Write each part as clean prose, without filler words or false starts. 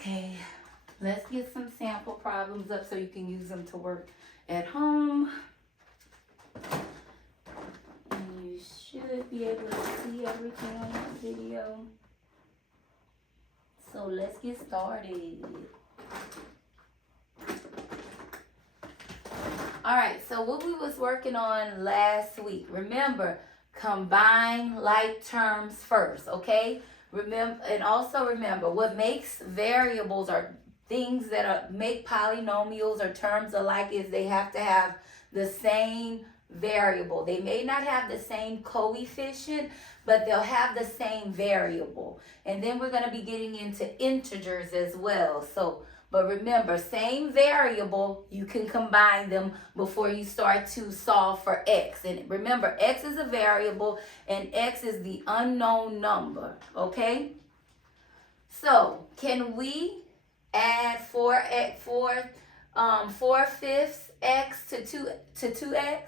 Okay, let's get some sample problems up so you can use them to work at home. And you should be able to see everything on that video. So let's get started. Alright, so what we was working on last week, remember, combine like terms first, okay? Remember, and also remember, what makes variables or things that make polynomials or terms alike is they have to have the same variable. They may not have the same coefficient, but they'll have the same variable. And then we're going to be getting into integers as well. But remember, same variable, you can combine them before you start to solve for x. And remember, x is a variable and x is the unknown number, okay? So, can we add 4/5 x to 2x?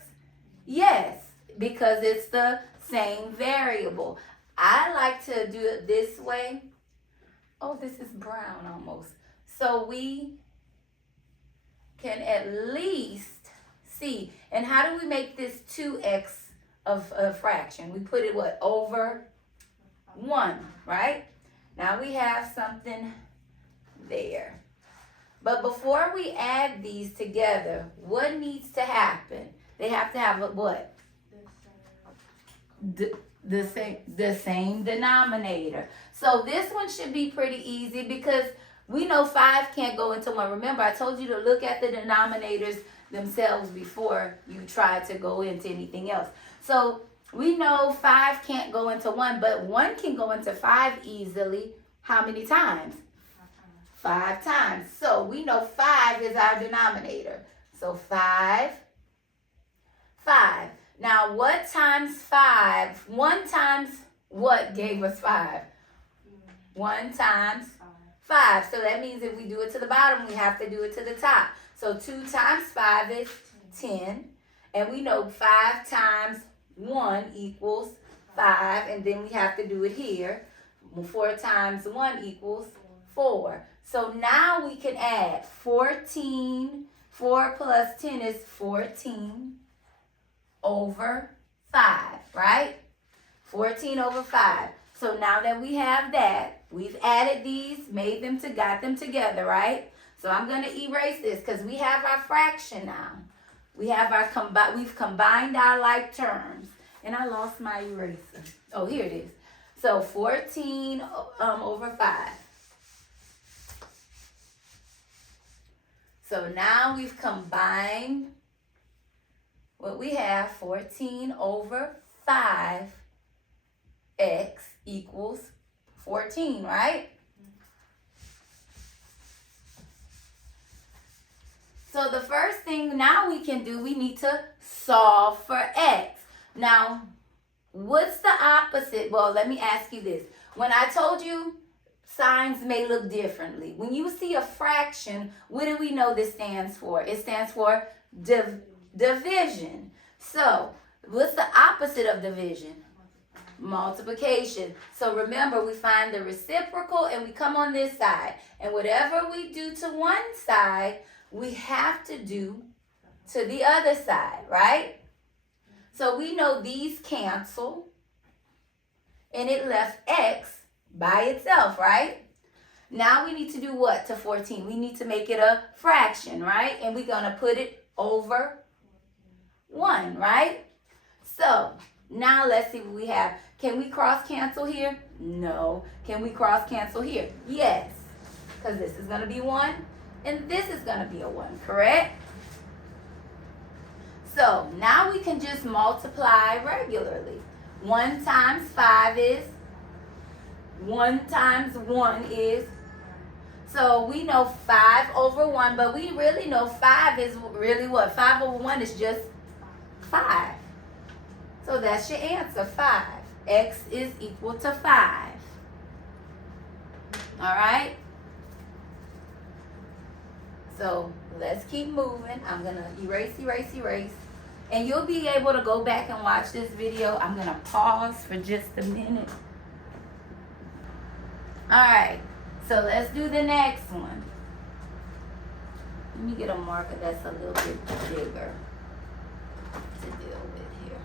Yes, because it's the same variable. I like to do it this way. Oh, this is brown almost. So we can at least see. And how do we make this 2x of a fraction? We put it what? Over 1, right? Now we have something there. But before we add these together, what needs to happen? They have to have a what? The same denominator. So this one should be pretty easy because we know 5 can't go into 1. Remember, I told you to look at the denominators themselves before you try to go into anything else. So we know 5 can't go into 1, but 1 can go into 5 easily. How many times? 5 times. So we know 5 is our denominator. So 5. Now what times 5? 1 times what gave us 5? 1 times 5. So that means if we do it to the bottom, we have to do it to the top. So 2 times 5 is 10. And we know 5 times 1 equals 5. And then we have to do it here. 4 times 1 equals 4. So now we can add 14. 4 plus 10 is 14 over 5, right? 14 over 5. So now that we have that, we've added these, got them together, right? So I'm going to erase this because we have our fraction now. We have we've combined our like terms. And I lost my eraser. Oh, here it is. So 14 over 5. So now we've combined what we have, 14 over 5x equals 14, right? So the first thing now we can do, we need to solve for x. Now, what's the opposite? Well, let me ask you this. When I told you signs may look differently, when you see a fraction, what do we know this stands for? It stands for division. So, what's the opposite of division? Multiplication. So remember, we find the reciprocal and we come on this side. And whatever we do to one side, we have to do to the other side, right? So we know these cancel. And it left x by itself, right? Now we need to do what to 14? We need to make it a fraction, right? And we're going to put it over 1, right? So now let's see what we have. Can we cross cancel here? No. Can we cross cancel here? Yes. Because this is going to be 1 and this is going to be a 1, correct? So now we can just multiply regularly. 1 times 5 is 1 times 1 is. So we know 5 over 1, but we really know 5 is really what? 5 over 1 is just 5. So that's your answer, 5. X is equal to 5. All right? So let's keep moving. I'm going to erase. And you'll be able to go back and watch this video. I'm going to pause for just a minute. All right. So let's do the next one. Let me get a marker that's a little bit bigger to deal with here.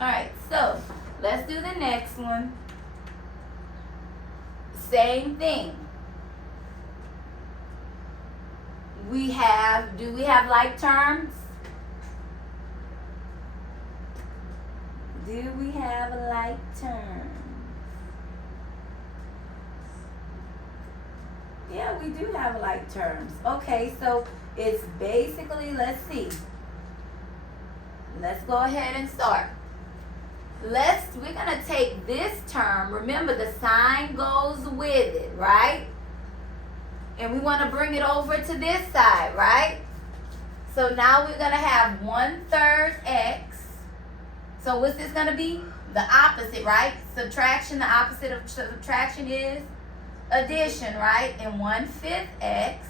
Alright, so let's do the next one. Same thing. Do we have like terms? Do we have like terms? Yeah, we do have like terms. Okay, so it's basically, let's see. Let's go ahead and start. We're gonna take this term. Remember, the sign goes with it, right? And we want to bring it over to this side, right? So now we're gonna have 1/3 x. So what's this gonna be? The opposite, right? Subtraction. The opposite of subtraction is addition, right? And 1/5 x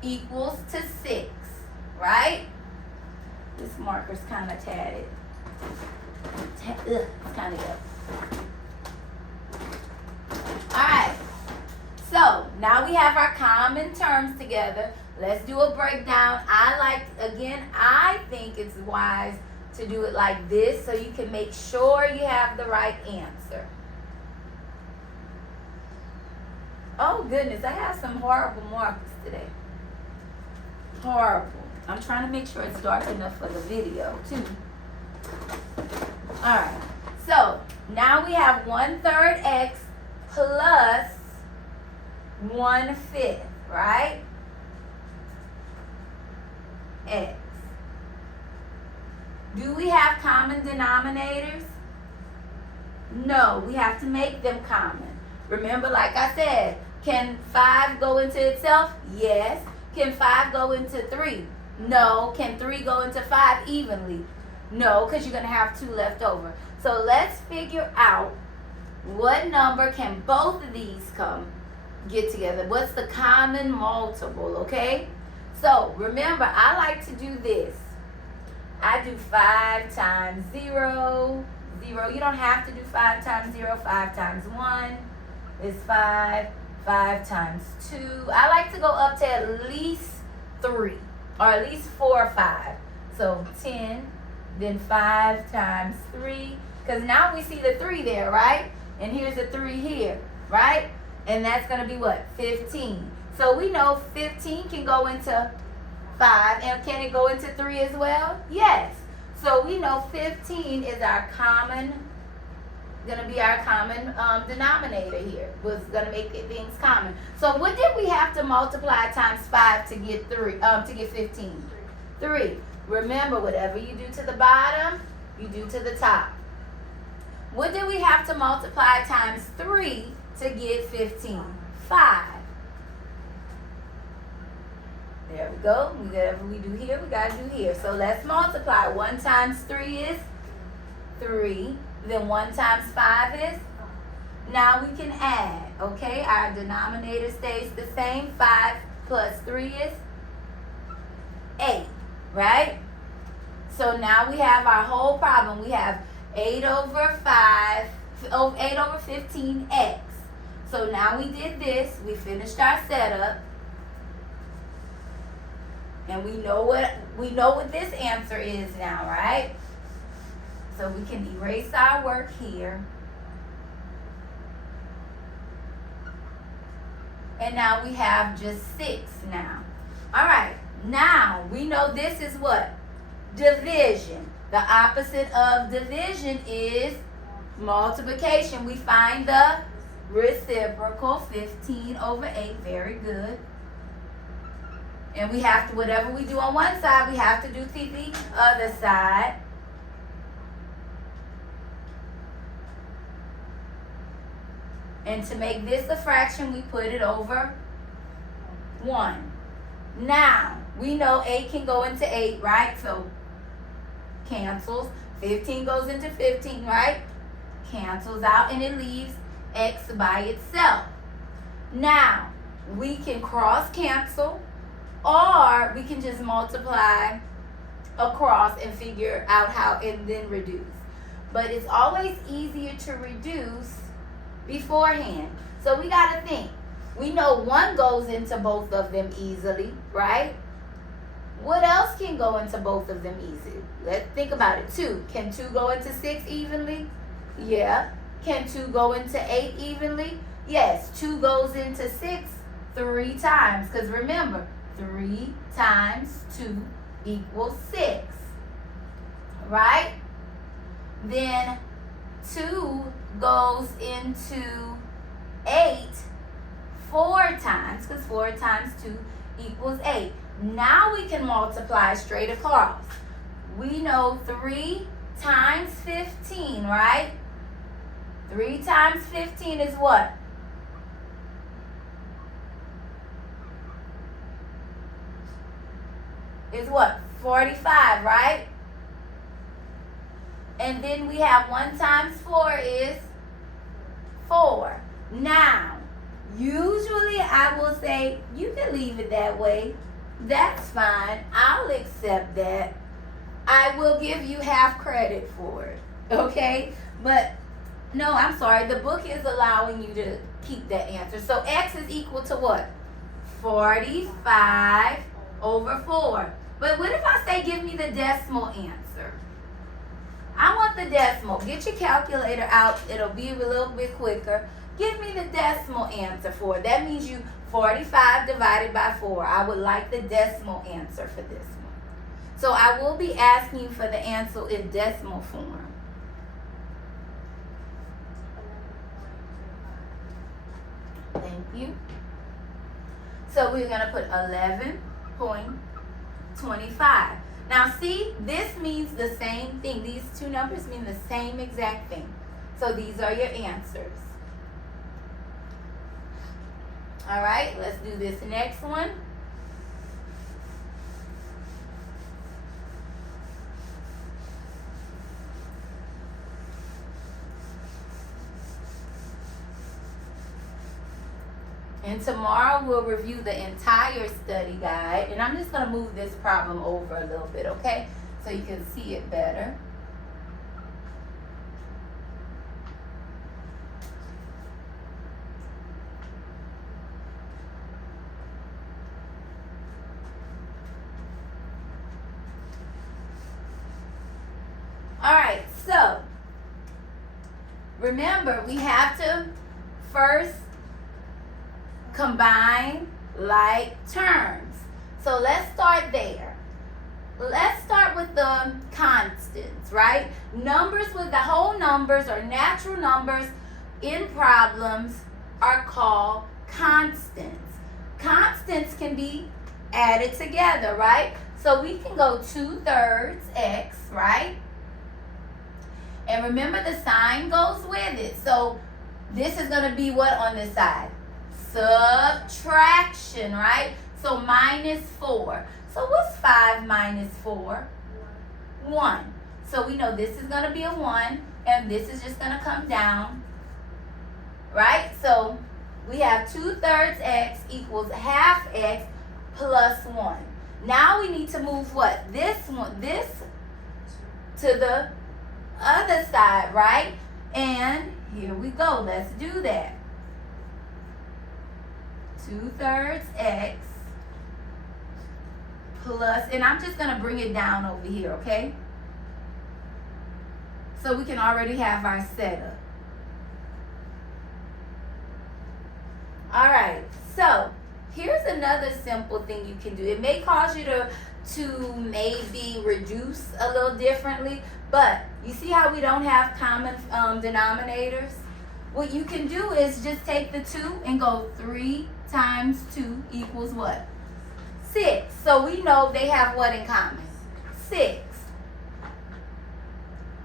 equals to 6, right? This marker's kind of tatted. It's kind of yellow. Alright, so now we have our common terms together. Let's do a breakdown. I think it's wise to do it like this so you can make sure you have the right answer. Oh goodness, I have some horrible markers today. Horrible. I'm trying to make sure it's dark enough for the video too. Alright, so now we have 1/3 x plus 1/5, right? X. Do we have common denominators? No, we have to make them common. Remember, like I said, can 5 go into itself? Yes. Can 5 go into 3? No. Can 3 go into 5 evenly? No, because you're going to have 2 left over. So let's figure out what number can both of these get together. What's the common multiple, okay? So remember, I like to do this. I do 5 times 0, 0. You don't have to do 5 times 0. 5 times 1 is 5. 5 times 2. I like to go up to at least 3 or at least 4 or 5. So 10, then 5 times 3. Because now we see the 3 there, right? And here's a 3 here, right? And that's going to be what? 15. So we know 15 can go into 5. And can it go into 3 as well? Yes. So we know 15 is our common, going to be our common denominator here. Was going to make things common. So what did we have to multiply times 5 to get 15? 3. Remember, whatever you do to the bottom, you do to the top. What did we have to multiply times 3 to get 15? 5. There we go. Whatever we do here, we got to do here. So let's multiply. 1 times 3 is 3. Then 1 times 5 is? Now we can add, okay? Our denominator stays the same. 5 plus 3 is 8, right? So now we have our whole problem. We have 8 over 15x. So now we did this. We finished our setup. And we know what this answer is now, right? So we can erase our work here. And now we have just 6 now. All right. Now we know this is what? Division. The opposite of division is multiplication. We find the reciprocal, 15 over 8. Very good. And we have to, whatever we do on one side, we have to do to the other side. And to make this a fraction, we put it over 1. Now, we know 8 can go into 8, right? So, cancels. 15 goes into 15, right? Cancels out, and it leaves x by itself. Now, we can cross cancel, or we can just multiply across and figure out how, and then reduce. but it's always easier to reduce beforehand. So we got to think. We know 1 goes into both of them easily, right? What else can go into both of them easily? Let's think about it. 2. Can 2 go into 6 evenly? Yeah. Can 2 go into 8 evenly? Yes. 2 goes into 6 3 times. Because remember, 3 times 2 equals 6. Right? Then 2 goes into 8 4 times. Because 4 times 2 equals 8. Now we can multiply straight across. We know 3 times 15, right? 3 times 15 is what? Is what? 45, right? And then we have 1 times 4 is 4. Now, usually I will say, you can leave it that way. That's fine. I'll accept that. I will give you half credit for it. Okay? But, no, I'm sorry. The book is allowing you to keep that answer. So, x is equal to what? 45 over 4. But what if I say give me the decimal answer? I want the decimal. Get your calculator out. It'll be a little bit quicker. Give me the decimal answer for it. That means you 45 divided by 4. I would like the decimal answer for this one. So I will be asking you for the answer in decimal form. Thank you. So we're going to put 11.25. Now see, this means the same thing. These two numbers mean the same exact thing. So these are your answers. All right, let's do this next one. And tomorrow we'll review the entire study guide. And I'm just going to move this problem over a little bit, okay? So you can see it better. All right, so remember we have to first combine like terms. So let's start there. Let's start with the constants, right? Numbers with the whole numbers or natural numbers in problems are called constants. Constants can be added together, right? So we can go 2/3 x, right? And remember the sign goes with it. So this is going to be what on this side? Subtraction, right? So -4. So what's 5 minus 4? 1. So we know this is going to be a 1, and this is just going to come down, right? So we have 2/3 x equals half x plus 1. Now we need to move what? This to the other side, right? And here we go. Let's do that. 2/3 x plus, and I'm just going to bring it down over here, okay? So we can already have our setup. All right, so here's another simple thing you can do. It may cause you to maybe reduce a little differently, but you see how we don't have common denominators? What you can do is just take the 2 and go 3 times 2 equals what? 6. So we know they have what in common? 6.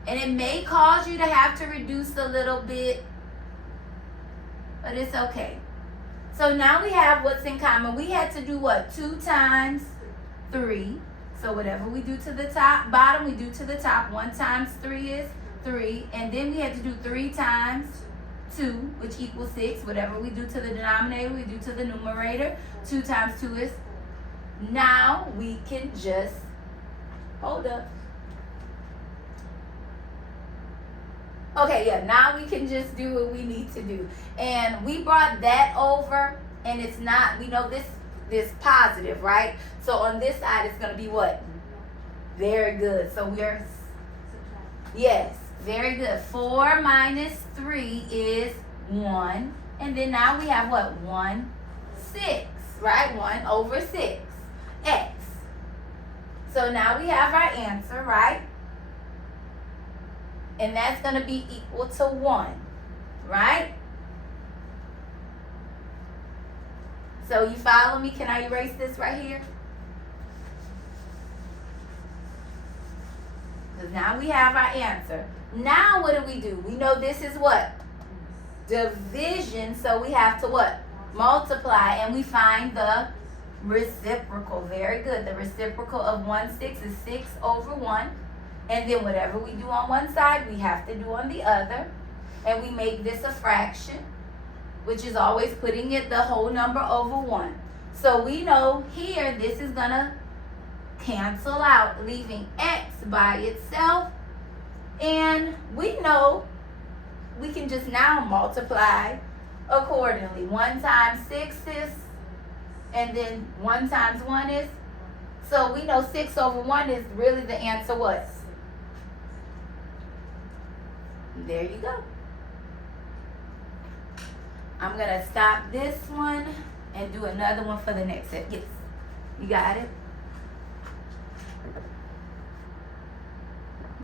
And it may cause you to have to reduce a little bit, but it's okay. So now we have what's in common. We had to do what? 2 times 3. So whatever we do to the top, bottom, we do to the top. 1 times 3 is 3. And then we had to do 3 times 2, which equals 6. Whatever we do to the denominator, we do to the numerator. 2 times 2 is. Now we can just, hold up. Okay, yeah, now we can just do what we need to do. And we brought that over, and it's not, we know this positive, right? So on this side, it's going to be what? Very good. So we're, yes, very good. 4 minus 3 is 1. And then now we have what? 1, 6, right? 1 over 6, x. So now we have our answer, right? And that's going to be equal to 1, right? So you follow me? Can I erase this right here? Because now we have our answer. Now what do? We know this is what? Division. So we have to what? Multiply. And we find the reciprocal. Very good. The reciprocal of 1/6 is 6 over 1. And then whatever we do on one side, we have to do on the other. And we make this a fraction, which is always putting it the whole number over 1. So we know here this is going to cancel out, leaving x by itself. And we know we can just now multiply accordingly. 1 times 6 is, and then 1 times 1 is. So we know 6 over 1 is really the answer what? There you go. I'm going to stop this one and do another one for the next set. Yes, you got it.